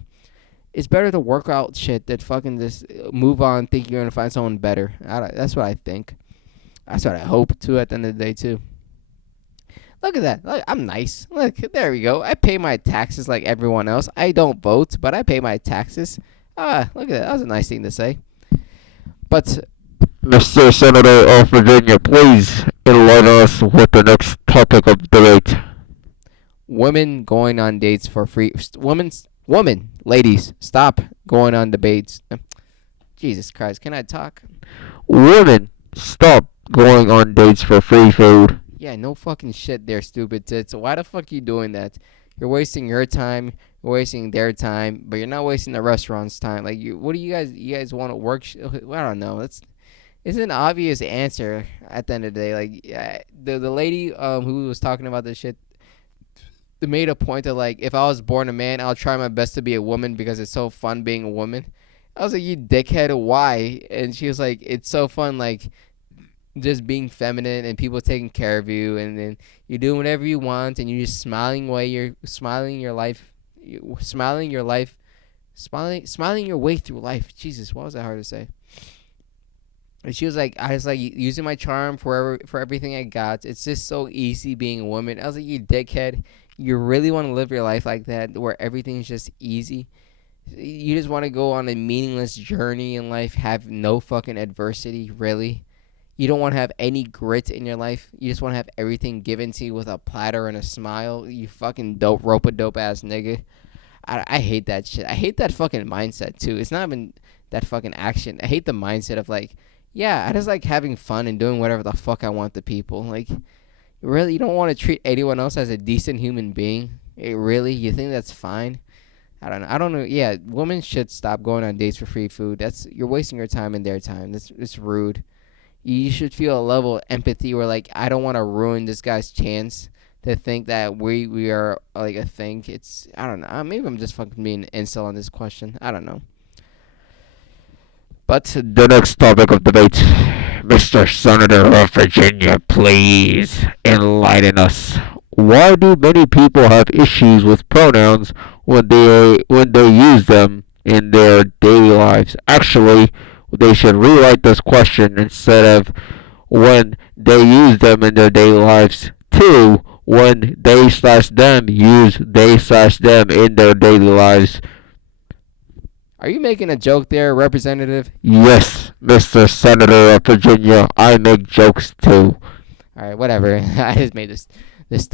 It's better to work out shit than fucking just move on, think you're gonna find someone better. That's what I think. That's what I hope too. At the end of the day, too. Look at that. Look, I'm nice. Look, there we go. I pay my taxes like everyone else. I don't vote, but I pay my taxes. Look at that. That was a nice thing to say. But Mr. Senator of Virginia, please enlighten us with the next topic of debate. women going on dates for free. Ladies, stop going on debates. Jesus Christ, can I talk? Women, stop going on dates for free food. Yeah, no fucking shit there, stupid tits. Why the fuck are you doing that? You're wasting your time, you're wasting their time, but you're not wasting the restaurant's time. Like, what do you guys want to work? I don't know. It's an obvious answer at the end of the day. Like, the lady who was talking about this shit made a point of, like, if I was born a man, I'll try my best to be a woman because it's so fun being a woman. I was like, you dickhead, why? And she was like, it's so fun, like, just being feminine and people taking care of you, and then you do whatever you want, and you're just smiling your way through life. Jesus, why was that hard to say? And she was like, I was like using my charm for everything I got. It's just so easy being a woman. I was like, you dickhead, you really want to live your life like that, where everything's just easy? You just want to go on a meaningless journey in life, have no fucking adversity, really? You don't want to have any grit in your life. You just want to have everything given to you with a platter and a smile. You fucking dope ass nigga. I hate that shit. I hate that fucking mindset too. It's not even that fucking action. I hate the mindset of, like, yeah, I just like having fun and doing whatever the fuck I want to people. Like, really, you don't want to treat anyone else as a decent human being? Really? You think that's fine? I don't know. Yeah, women should stop going on dates for free food. You're wasting your time and their time. It's rude. You should feel a level of empathy where, like, I don't want to ruin this guy's chance to think that we are, like, a thing. I don't know. Maybe I'm just fucking being an incel on this question. I don't know. But the next topic of debate, Mr. Senator of Virginia, please enlighten us. Why do many people have issues with pronouns when they use them in their daily lives? Actually, they should rewrite this question instead of when they use them in their daily lives to when they/them use they/them in their daily lives. Are you making a joke there, Representative? Yes, Mr. Senator of Virginia, I make jokes too. All right, whatever. I just made the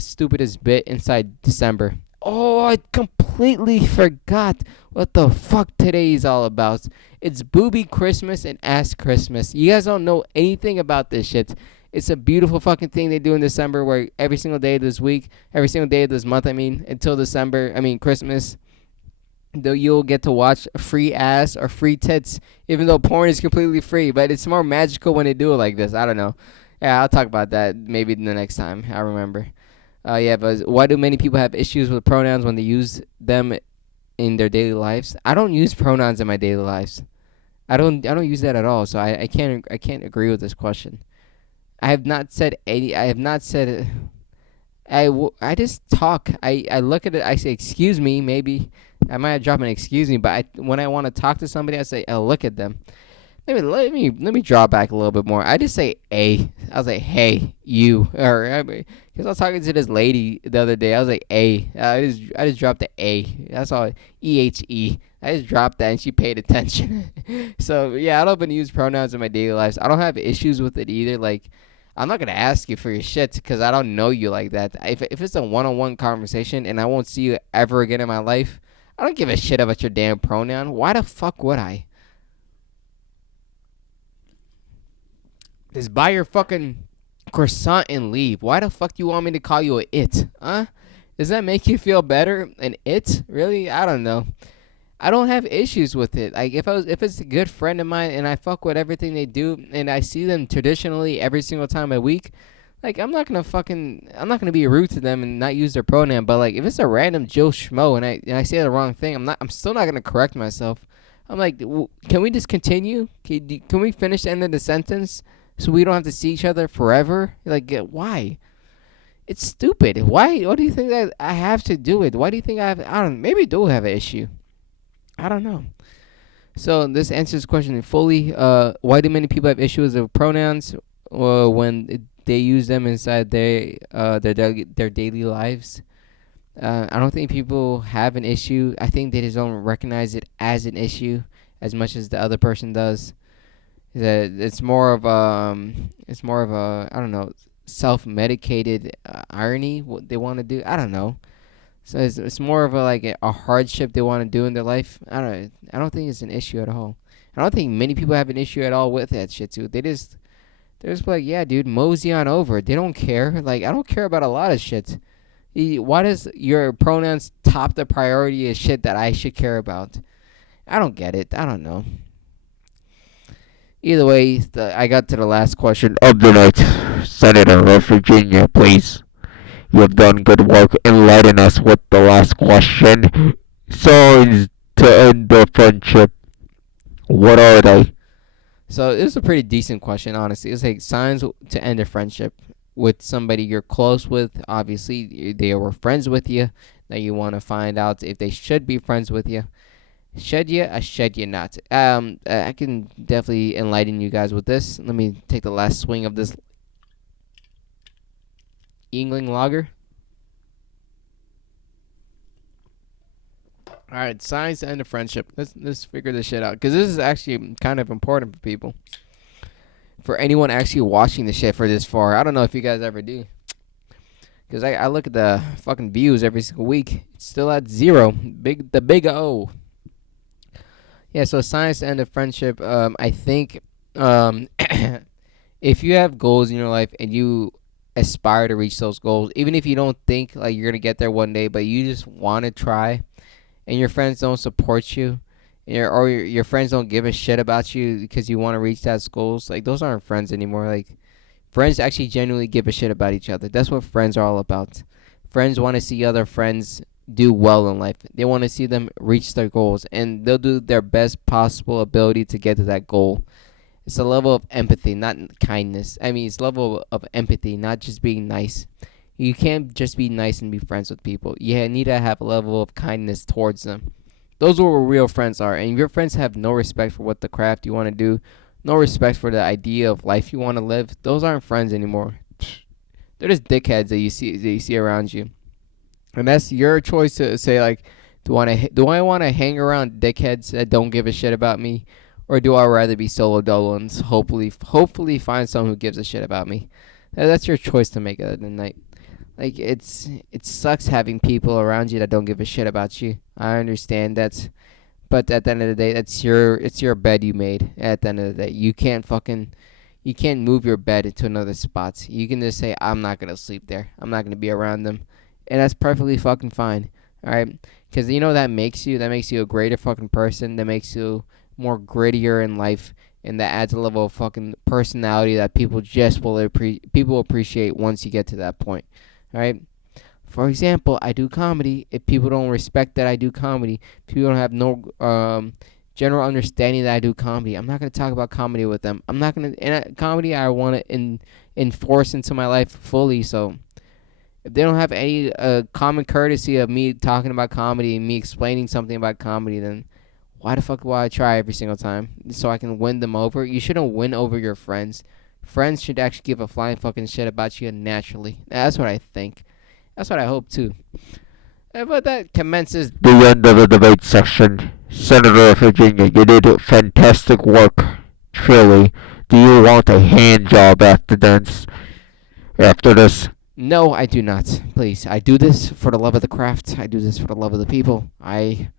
stupidest bit inside December. Oh, I completely forgot what the fuck today is all about. It's Booby Christmas and Ass Christmas. You guys don't know anything about this shit. It's a beautiful fucking thing they do in December, where every single day of this week, every single day of this month, until Christmas, though you'll get to watch free ass or free tits, even though porn is completely free. But it's more magical when they do it like this. I don't know. Yeah, I'll talk about that maybe the next time I remember. But why do many people have issues with pronouns when they use them in their daily lives? I don't use pronouns in my daily lives. I don't use that at all. So I can't agree with this question. I have not said I just talk. I look at it. I say, excuse me, maybe. I might drop an excuse me, but when I want to talk to somebody, I say, I look at them. Let me draw back a little bit more. I just say a. I was like, hey, you, or because I was talking to this lady the other day. I was like, a. I just dropped the a. That's all. EHE. I just dropped that, and she paid attention. So yeah, I don't even use pronouns in my daily lives. I don't have issues with it either. Like, I'm not gonna ask you for your shit because I don't know you like that. If it's a one-on-one conversation and I won't see you ever again in my life, I don't give a shit about your damn pronoun. Why the fuck would I? Just buy your fucking croissant and leave. Why the fuck do you want me to call you a it? Huh? Does that make you feel better? An it? Really? I don't know. I don't have issues with it. Like if it's a good friend of mine and I fuck with everything they do and I see them traditionally every single time a week, like I'm not gonna be rude to them and not use their pronoun. But like if it's a random Joe Schmo and I say the wrong thing, I'm still not gonna correct myself. I'm like, can we just continue? Can we finish the end of the sentence so we don't have to see each other forever? Like why? It's stupid. Why? What do you think that I have to do it? Why do you think I have? I don't. Maybe I do have an issue. I don't know. So this answers the question fully. Why do many people have issues with pronouns when they use them inside their daily lives? I don't think people have an issue. I think they just don't recognize it as an issue as much as the other person does. That it's more of a I don't know, self-medicated irony what they want to do. I don't know. So it's more of a hardship they want to do in their life. I don't think it's an issue at all. I don't think many people have an issue at all with that shit too. They're just like, yeah, dude, mosey on over. They don't care. Like I don't care about a lot of shit. Why does your pronouns top the priority of shit that I should care about? I don't get it. I don't know. Either way, I got to the last question Of the night, Senator of Virginia, please. You have done good work. Enlighten us with the last question. Signs to end the friendship. What are they? So it was a pretty decent question, honestly. It's like signs to end a friendship with somebody you're close with. Obviously, they were friends with you. Now you want to find out if they should be friends with you. Should you or should you not? I can definitely enlighten you guys with this. Let me take the last swing of this Yingling Lager. All right, signs to end a friendship. Let's figure this shit out because this is actually kind of important for people. For anyone actually watching the shit for this far, I don't know if you guys ever do. Because I look at the fucking views every single week. It's still at 0. The big O. Yeah, so signs to end a friendship. I think if you have goals in your life and you aspire to reach those goals, even if you don't think like you're gonna get there one day, but you just want to try, and your friends don't support you, or your friends don't give a shit about you because you want to reach those goals, like those aren't friends anymore. Like friends actually genuinely give a shit about each other. That's what friends are all about. Friends want to see other friends do well in life. They want to see them reach their goals, and they'll do their best possible ability to get to that goal. It's a level of empathy, not kindness. I mean, it's a level of empathy, not just being nice. You can't just be nice and be friends with people. You need to have a level of kindness towards them. Those are what real friends are. And if your friends have no respect for what the craft you want to do, no respect for the idea of life you want to live, those aren't friends anymore. They're just dickheads that you see around you. And that's your choice to say, like, do I want to hang around dickheads that don't give a shit about me, or do I rather be solo dolo and hopefully find someone who gives a shit about me? That's your choice to make at the night. Like it sucks having people around you that don't give a shit about you. I understand that, but at the end of the day, it's your bed you made. At the end of the day, you can't move your bed into another spot. You can just say, I'm not gonna sleep there. I'm not gonna be around them. And that's perfectly fucking fine, alright? Because that makes you a greater fucking person. That makes you more grittier in life, and that adds a level of fucking personality that people will appreciate once you get to that point, alright? For example, I do comedy. If people don't respect that I do comedy, people don't have no general understanding that I do comedy, I'm not gonna talk about comedy with them. I'm not gonna comedy. I want to enforce into my life fully, so. If they don't have any common courtesy of me talking about comedy and me explaining something about comedy, then why the fuck will I try every single time so I can win them over? You shouldn't win over your friends. Friends should actually give a flying fucking shit about you naturally. That's what I think. That's what I hope too. But that commences. The end of the debate section. Senator of Virginia, you did fantastic work. Truly. Do you want a hand job after this? No, I do not. Please, I do this for the love of the craft. I do this for the love of the people. I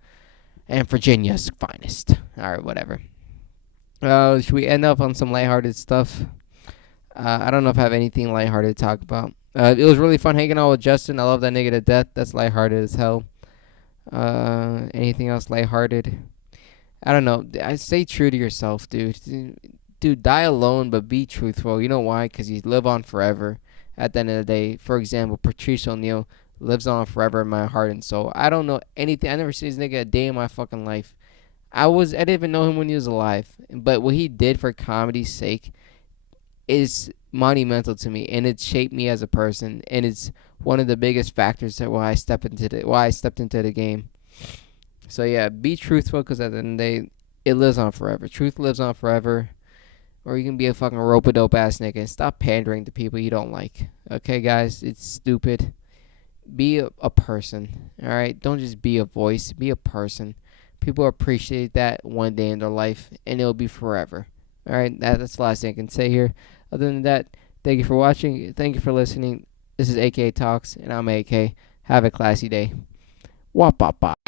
am Virginia's finest. All right, whatever. Should we end up on some lighthearted stuff? I don't know if I have anything lighthearted to talk about. It was really fun hanging out with Justin. I love that nigga to death. That's lighthearted as hell. Anything else lighthearted? I don't know. I stay true to yourself, dude. Dude, die alone, but be truthful. You know why? Because you live on forever. At the end of the day, for example, Patrice O'Neal lives on forever in my heart and soul. I don't know anything. I never seen this nigga a day in my fucking life. I didn't even know him when he was alive. But what he did for comedy's sake is monumental to me, and it shaped me as a person, and it's one of the biggest factors that why I stepped into the game. So yeah, be truthful, because at the end of the day, it lives on forever. Truth lives on forever. Or you can be a fucking rope-a-dope ass nigga and stop pandering to people you don't like. Okay, guys? It's stupid. Be a person, alright? Don't just be a voice. Be a person. People appreciate that one day in their life, and it'll be forever. Alright? That's the last thing I can say here. Other than that, thank you for watching. Thank you for listening. This is AK Talks, and I'm AK. Have a classy day. Wop, bop, bop.